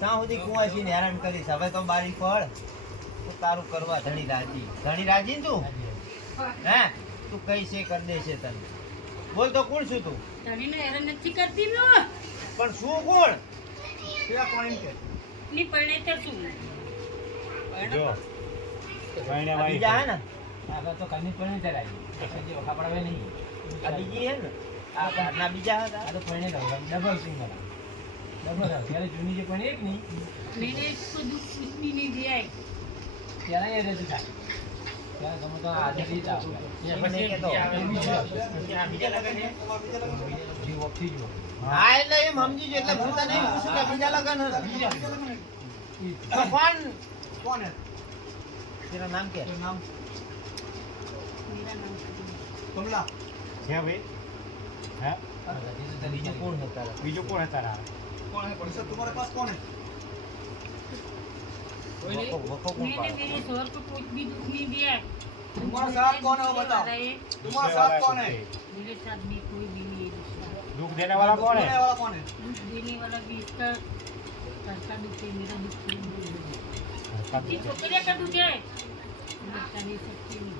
ત્યાં સુધી કુંવાસીને હેરાન કરીશ હવે તો બારી પડ તો તારું કરવા ધણી રાજી. ધણી રાજી ને તું? હે? તું કઈ છે કરી દેશે તને. બોલ તો કોણ છું તું? ધણીને હેરાન નથી કરતી નો પણ શું કોણ? ની પરણે તો શું? જો. આ બીજા હે ને? આગળ તો કની નહીં ચલાવી પછી ઓખા પડવે નહીં. આ બીજી હે ને? આ બીજા હતા? આ તો કોઈને ડબલ સિંગલ. જૂની કોણ? નામ કે? નામ? મેરા નામ કમલા. હે? બીજો કોણ હતા? બીજો કોણ હતા कौन है परिषद तुम्हारे पास कौन है तुम्हारे साथ कौन है वो बताओ तुम्हारे साथ कौन है मेरे साथ भी कोई भी नहीं है दुख देने वाला कौन है वाला कौन है दुख देने वाला भी इसका का दुख है मेरा दुख नहीं है छोकरिया का दुख है बता नहीं सकती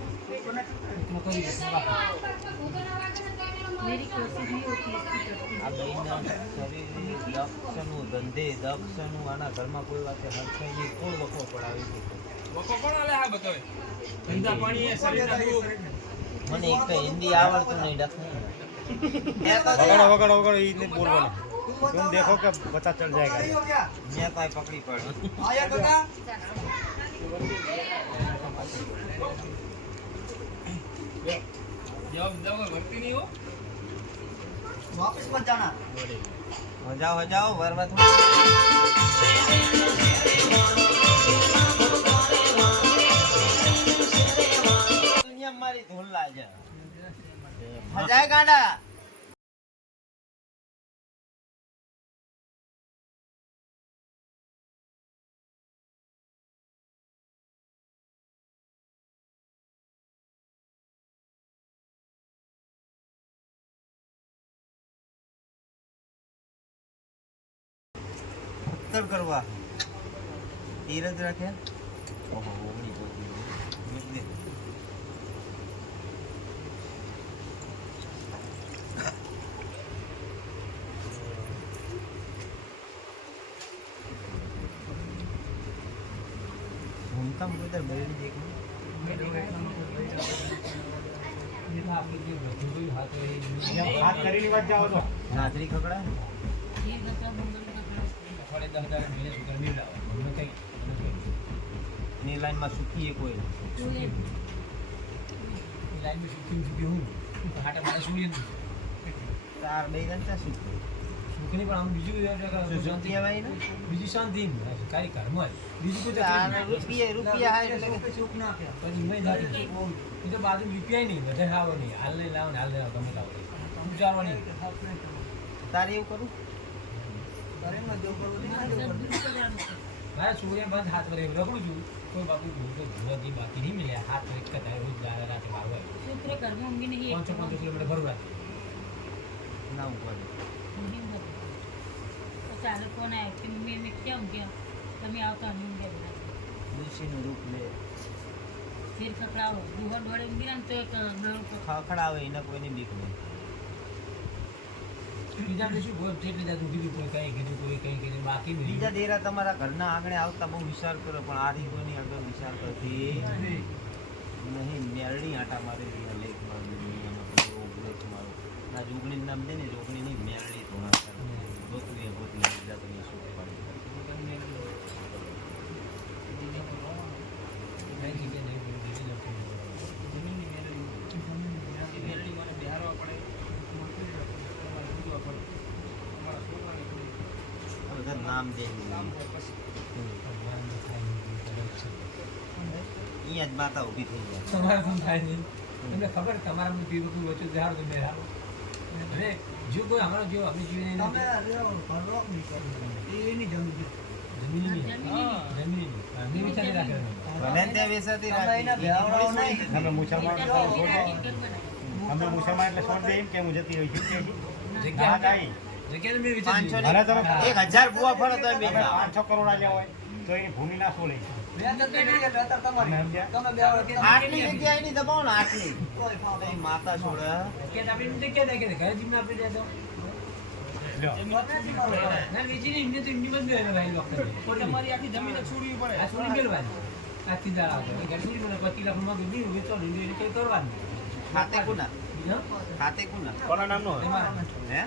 मेरी कोशिश नहीं होती इसकी करती આ બહેનના શરીરની દક્ષનું ધંધે દક્ષનું આના ઘરમાં કોઈ વાતે હરખાઈ નહીં કોણ વખો પડાવે છે મને એક તો હિન્દી આવડતું નહીં દક્ષ વગડો વગડો વગડો ये नहीं बोलवाना तुम देखो कि पता चल सही जाएगा हो गया મેં તો પકડી પડી आया तो क्या वापस मत जाना हो जाओ हो जाओ भर मत हमारी धूल ला जाए गाड़ा ઉત્તર કરવા ધીરજ રાખે ઓહો ઓગણી ગઈ. ભૂમિકા મુકદર બેરડી દેખ हाथ करी मत जाओ तो નાચરી ખકડા ये આપણે દસ હજાર મહિને સુગર મેળવવા અમને કંઈ એની લાઈનમાં સુખી એ કોઈ લાઈનમાં સુખી સુખી હું? હાટે મારે સૂર્ય ચાર બે ઘંટા સુખી? સુખની પણ આમ બીજું શાંતિ આવે ને? બીજી શાંતિ કારી ઘરમાં બીજું કોઈ રૂપિયા રૂપિયા હાય સુખ ના પછી મેં જાતી એ તો બાજુ રૂપિયા નહીં. વધારે આવો નહીં. હાલ નહીં લાવો ને હાલ નહીં લાવો. તમે લાવો સમજાવવાની તારે એવું કરું મારા સૂર્ય બંધ હાથ વડે રખડું છું. કોઈ બાપુ ભૂલ તો બાકી નહીં મળ્યા હાથ વડે કદાચ રોજ દાદા રાતે મારું આવ્યું સૂત્ર કર્મ અંગે નહીં પાંચસો પાંચસો કિલોમીટર ભરું રાખે ના ઉપર ચાલો કોણ કે મમ્મી મેં ક્યાં ઊંઘ્યા તમે આવતા અમે ઊંઘ્યા તુલસીનું રૂપ લે. ફેર ખકડાવો દુહર દોડે ઊંઘી ને તો એક ખખડાવે એને કોઈની બીક નહીં. બીજા શું બોલ બીજા દુખી બી કોઈ કઈ કીધું કોઈ, કઈ કીધું બાકી બીજા દેરા તમારા ઘરના આંગણે આવતા બહુ વિચાર કરો, પણ આ રીતોની આગળ વિચાર કરતી નહીં. મેરડી આટા મારે લેખ મારું દુનિયામાં લેખ મારો. ના જોગણી નામ દે ને જોગણી નહીં મેરડી ધોણા કરે ગોતવી એ ગોતવી બીજા તમે શું પાડી કઈ જગ્યાએ નહીં બોલ બીજી નથી બધા દે. છે. અહીંયા જ માતા ઊભી થઈ જાય તમારે શું થાય નહીં. તમને ખબર તમારા હું પીવું તું વચ્ચે ઝાડ તો મેં આવો હવે જો કોઈ અમારો જો અમે જીવીને તમે જ નહીં કરો. એની જમીન. અમે મુસલમાન એટલે છોડો. દઈએ. એમ કે હું જતી રહી છું? જગ્યા પાંચસો. અને તમે એક હજાર બુવા ફરો તો તમે કરોડ આલ્યા હોય તો એની ભૂમિ ના. પચીસ. ખાતે કુના. ખાતે કુના. કોના નામ નો હે?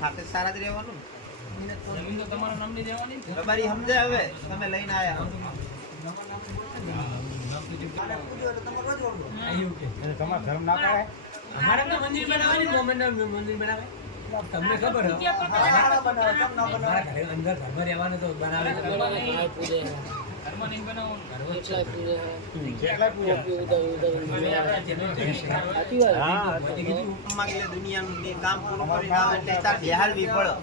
ખાતે સારા જ રહેવાનું? જમીન તો તમારા નામની દેવાની તમારી સમજે હવે? તમે લઈને આયા. આને તમે રોજ ઓળખો. કે. એટલે ધર્મ ના પાડે? અમારે તો મંદિર બનાવવાની ગવર્મેન્ટના મંદિર બનાવે તમને ખબર અંદર ધર્મ રહેવાનું તો બનાવે દુનિયાનું કામ પૂરું કરી એટલે પડે વ્યવહાર.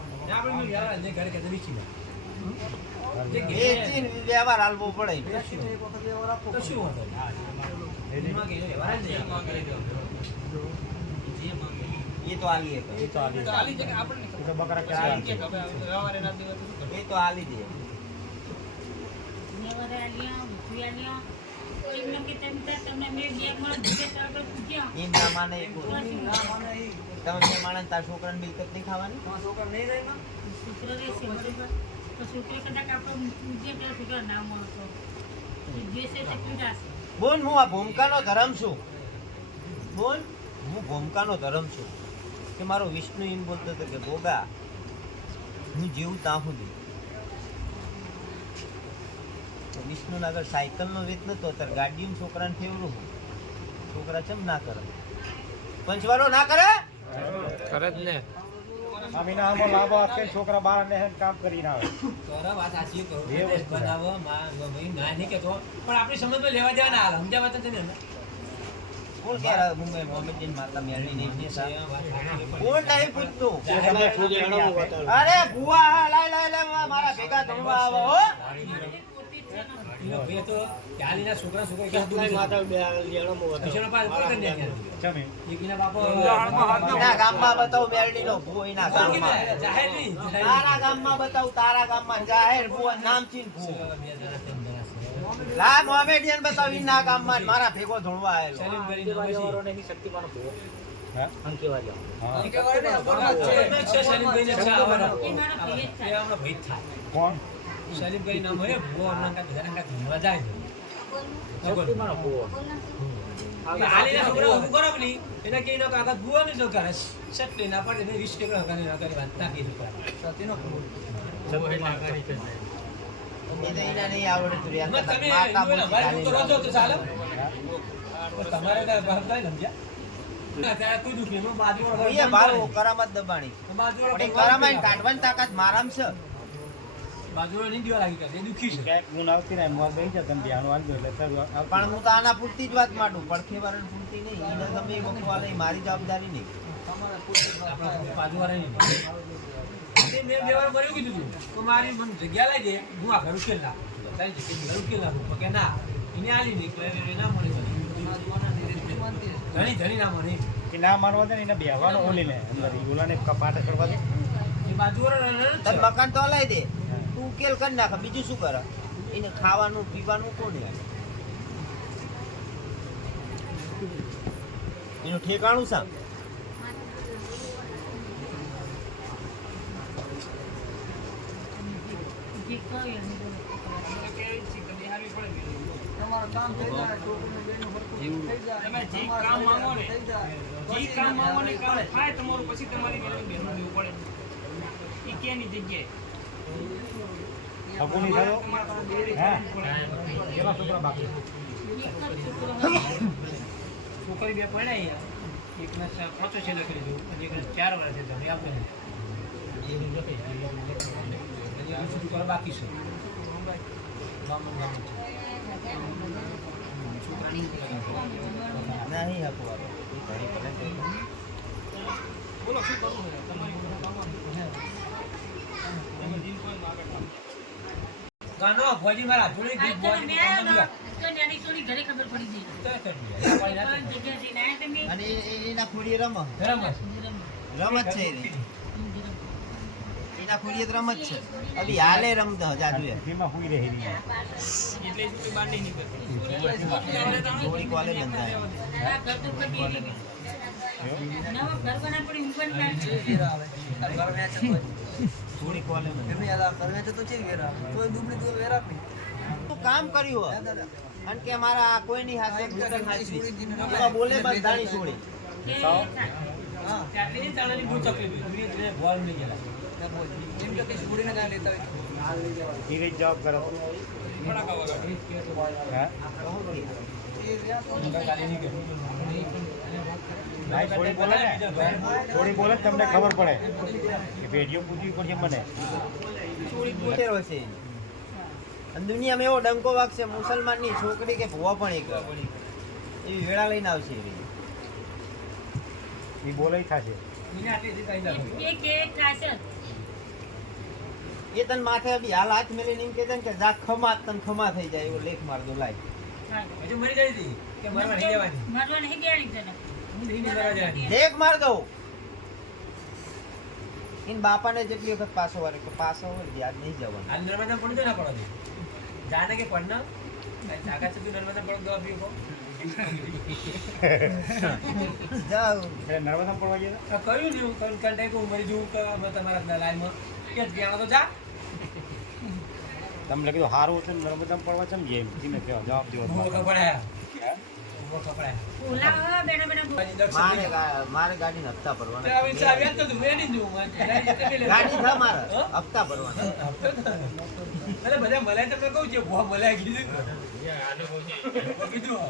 એ હાલવો પડે. તો નહીં. એ તો એ આલી. આલી એ તો બકરા ચાલી ક્યાં કે હવે વ્યવહારે ના દેવા તો શું કરવું? એ તો હાલી એમને કે તેમ તમને મેં બેગમાં ભૂખે તરત પૂછ્યા. એ ના માને એ ના મને ઈ. તમે બે માણસ તાર છોકરાને મિલકત નહીં ખાવાની તમારા છોકરા નહીં રહે ને? છોકરો રહેશે, બરોબર? તો છોકરો કદાચ આપણે પૂછીએ પેલા છોકરો ના મળતો. જે છે તે પીડાશે. બોલ હું આ ભૂમકાનો ધર્મ છું બોલ હું ભૂમકાનો ધર્મ છું કે મારો વિષ્ણુ એમ બોલતો હતો કે ભોગા હું જીવું ત્યાં સુધી તો વિષ્ણુ આગળ સાયકલનો વેચ નતો અત્યારે ગાડીમાં છોકરાને ફેવરું હું છોકરા ચમ ના કરે? પંચવારો ના કરે? લાંબો હાથ કરીને છોકરા બાર ને કામ કરીને આવે. કરો, વાત સાચી કરો. છે. બનાવો, માં, ભાઈ, ના નહીં કહેતો. પણ આપણી સમજમાં લેવા દેવા ના ને? કોણ કે મુંબઈ મોહમ્મદીન માતા મેળવી નહીં દેતા એ કોણ નહીં પૂછતું? અરે ભુવા લાય લાય લાય મારા ભેગા ધોવા આવો એના ગામમાં. મારા ભેગો ધોળવા આવેલો. ને, થાય. કોણ? સલીમભાઈ નામ હોય ભૂવો કાંઈક બધાને કાંઈક જાય તમારે કરામત દબાણી. વાત કાઢવાની તાકાત મારામ છે. બાજુવાળો નહીં દીવા લાગી કરે. દુઃખી છે. ક્યાંક ગુણ આવતી ને મોર ધ્યાન વાળજો એટલે પણ હું તો આના પૂરતી જ વાત માંડું પડખે વાળાને પૂરતી નહીં એને તમે મારી જવાબદારી નહીં તમારે બાજુવાળા નહીં. મેં બે વાર મળ્યું કીધું તું તો મારી મને જગ્યા લઈ દે હું આ ઘર ઉકેલ. તારી ઘર. કે ના એને આલી નહીં તો ના મળી. ધણી ધણી ના મળે કે ના માનવા દે ને એને બેહવાનો ઓલીને અંદર ઈ કપાટ કરવા દે એ ના- ના- ના મકાન તો હલાઈ દે ઉકેલ કરી નાખે. બીજું શું કરે? એને ખાવાનું પીવાનું કોને એનું ઠેકાણું બોલો. તમારું જગ્યાએ? હકુની થયો હા કેવા છોકરા બાકી છોકરો બે પરણાઈ એકને સ- પાંચો છેલ્લો કરી દઉં અને એકને ચાર વાર છે તમે આપો. લખી બાકી છે નહીં ઘડી બોલો શું કરવું તમારી પાસે કરવાનું છે. તમે દિન કોઈ આગળ ચાલો. ગાનો ભોજી મારા થોડી તને ભોજી મેં આવ્યો. ને, તો નાની થોડી ઘરે ખબર પડી ગઈ. અને એના ખોડીએ રમ. ગરમ રમ જ છે એની. એના ખોડીએ રમ જ છે. અભી હાલે રમતો જાજુ એ ધીમા હુઈ રહી રહી એટલે શું બહાર નહીં નીકળતી. થોડી કોલે બંધાય આ ઘર તો પડી ગયું. નવો ઘર બનાવ પડી આવે તારે ઘર વેચે તો થોડી કોલે તો વેરા કોઈ ડૂબડી તો વેરા નહીં તું કામ કર્યું હોય. કે મારા કોઈની હાથે હાચવી. છોડી બોલે છોડી. હા. બહુ નહીં ગયેલા. કે છોડીને કાંઈ લેતા હોય જવાબ કરો. હે? ભાઈ થોડી બોલે ને. થોડી બોલે તમને ખબર પડે. કે પેઢીઓ પૂછવી પડશે મને. થોડી વર્ષે હશે દુનિયામાં એવો ડંકો વાગશે મુસલમાનની છોકરી કે ભૂવા પણ એક. એવી વેળા લઈને આવશે એવી. એ બોલે થશે. એ તને માથે બી હાલ હાથ મેલીને એમ કે ને કે જા ખમા તન ખમા થઈ જાય એવો લેખ મારજો લાય. હજુ મરી ગઈ હતી કે મરવા નહીં જવાની? મરવા નહીં જવાની લેખ માર દો ઇન બાપાને જેટલી વખત પાછો વારે કે પાછો હોય યાદ નહીં જવાનું. આ નર્મદા પડો તો ના પડો દે. જાને કે પડના જાગા છે તું નર્મદા પડો દવા પીવો જાઓ એટલે નર્મદા પડવા ગયા કર્યું ને એવું કર્યું કંટાઈ કે હું મરી જવું કે તમારા લાઈનમાં કે જ્ઞાન તો જા. તમને કીધું સારું છે ને નર્મદા પડવા ચમ જેમ ધીમે કહો જવાબ દેવો કપડાયા ભૂવો મારે હપ્તા ભરવાના તું. ગાડી થા મારે. હપ્તા ભરવાના બધા તમને કહું છે કીધું.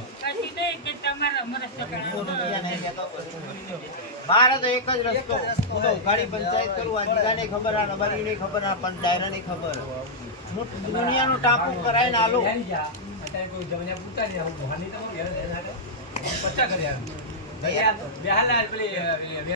મારે એક જ રસ્તો. હું તો ઉઘાડી પંચાયત કરું આ જીગાને ખબર આ નબારીને ખબર આ પણ ડાયરાને ખબર. હું દુનિયાનું ટાપુ આલો. બેસી જા. અત્યારે કોઈ જમણ્યા પૂછતા નહીં, આવું ભવાની તો ઘેર બેઠા કર્યા. પેલી